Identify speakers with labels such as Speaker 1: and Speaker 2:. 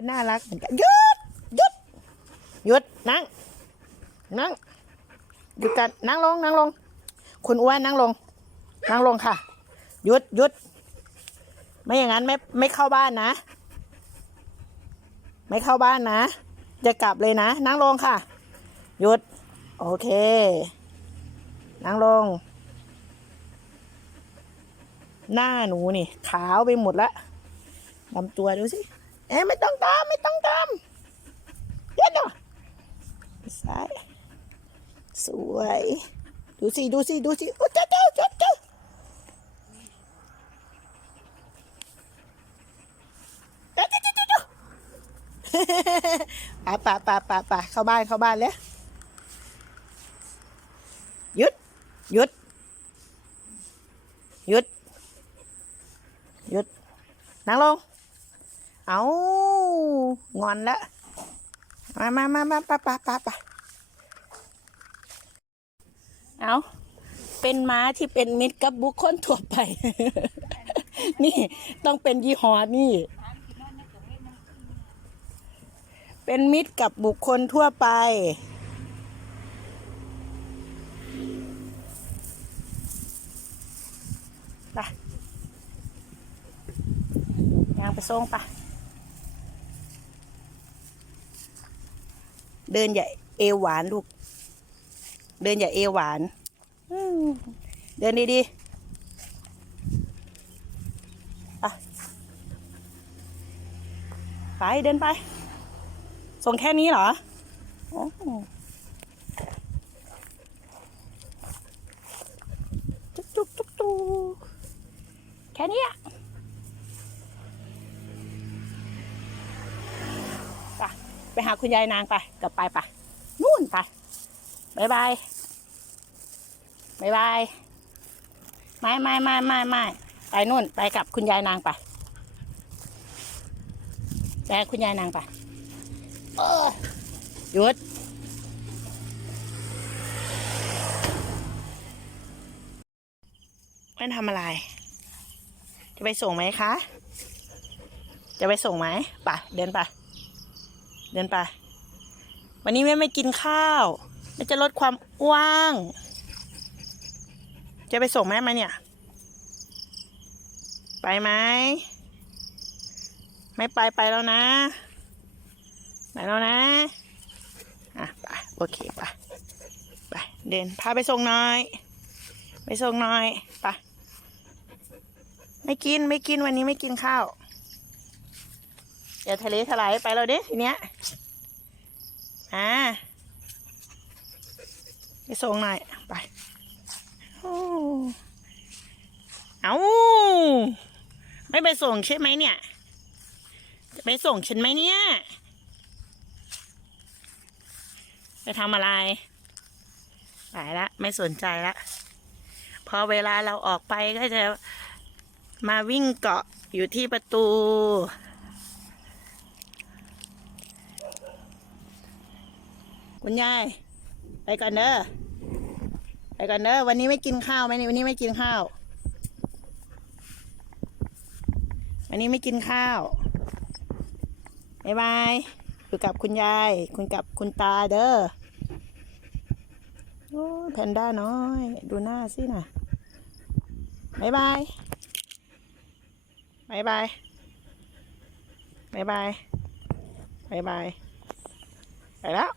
Speaker 1: ก็น่ารักเหมือนกันหยุดหยุดหยุดนั่งนั่งหยุดกันนั่งลงนั่งลงคุณอ้วนนั่งลง นั่งลงค่ะหยุดหยุดไม่อย่างนั้นไม่ไม่เข้าบ้านนะ ไม่เข้าบ้านนะ จะกลับเลยนะ นั่งลงค่ะ หยุด โอเค นั่งลง หน้าหนูนี่ ขาวไปหมดละลำตัวดูสิ เอ้ไม่ต้องตามไม่ต้องตามเย็นเนาะซ้ายสวย ดูสิ ดูสิ ดูสิโอ้เจ้าเจ้าเจ้าเจ้าเจ้าเจ้าเจ้าป่าป่าป่าป่าป่าเข้าบ้านเข้าบ้านเลยหยุดหยุดหยุดหยุดนั่งลง เอางอนล้วมามามามาปะปะปะปะเอาเป็นม้าที่เป็นมิตรกับบุคคลทั่วไป นี่ต้องเป็นยี่ห้อนี่ เป็นมิตรกับบุคคลทั่วไป ไปยางไปส่งไป เดินอย่าเอวหวานลูก เดินอย่าเอวหวาน เดินดีๆ ไป ไปเดินไป ส่งแค่นี้เหรอโอ้จุ๊บจุ๊บจุ๊บจุ๊บแค่นี้อะไปไป หาคุณยายนางไปกลับไปไปนู่นไปบายบายบายบายไม่ไม่ไม่ไม่ไม่ไปนู่นไปกับคุณยายนางไปไปคุณยายนางไปหยุดไม่ทำอะไร จะไปส่งไหมคะ จะไปส่งไหมไปเดินไป เดินไป วันนี้แม่ไม่กินข้าวแม่จะลดความอ้วงจะไปส่งแม่ไหมเนี่ย ไปไหม ไม่ไปไปแล้วนะ ไปแล้วนะ อะไปโอเคไปไปเดินพาไปส่งหน่อย ไปส่งหน่อยไปไม่กินไม่กินวันนี้ไม่กินข้าว ดี๋ยวทะเลถลายไปแล้วเด้ทีเนี้ยอ่าไปส่งหน่อยไปโอ้เอาไม่ไปส่งใช่ไหมเนี่ย จะไปส่งฉันไหมเนี่ย ไปทำอะไรไปละ ไม่สนใจละ พอเวลาเราออกไปก็จะมาวิ่งเกาะอยู่ที่ประตู คุณยาย ไปก่อนเด้อไปก่อนเด้อวันนี้ไม่กินข้าวไหมนี่วันนี้ไม่กินข้าว วันนี้ไม่กินข้าวบายบายอยู่กับคุณยาย คุณกับคุณตาเด้อโอ้แพนด้าน้อย ดูหน้าสิน่ะบายบายบายบายบายบายบายบายไปแล้ว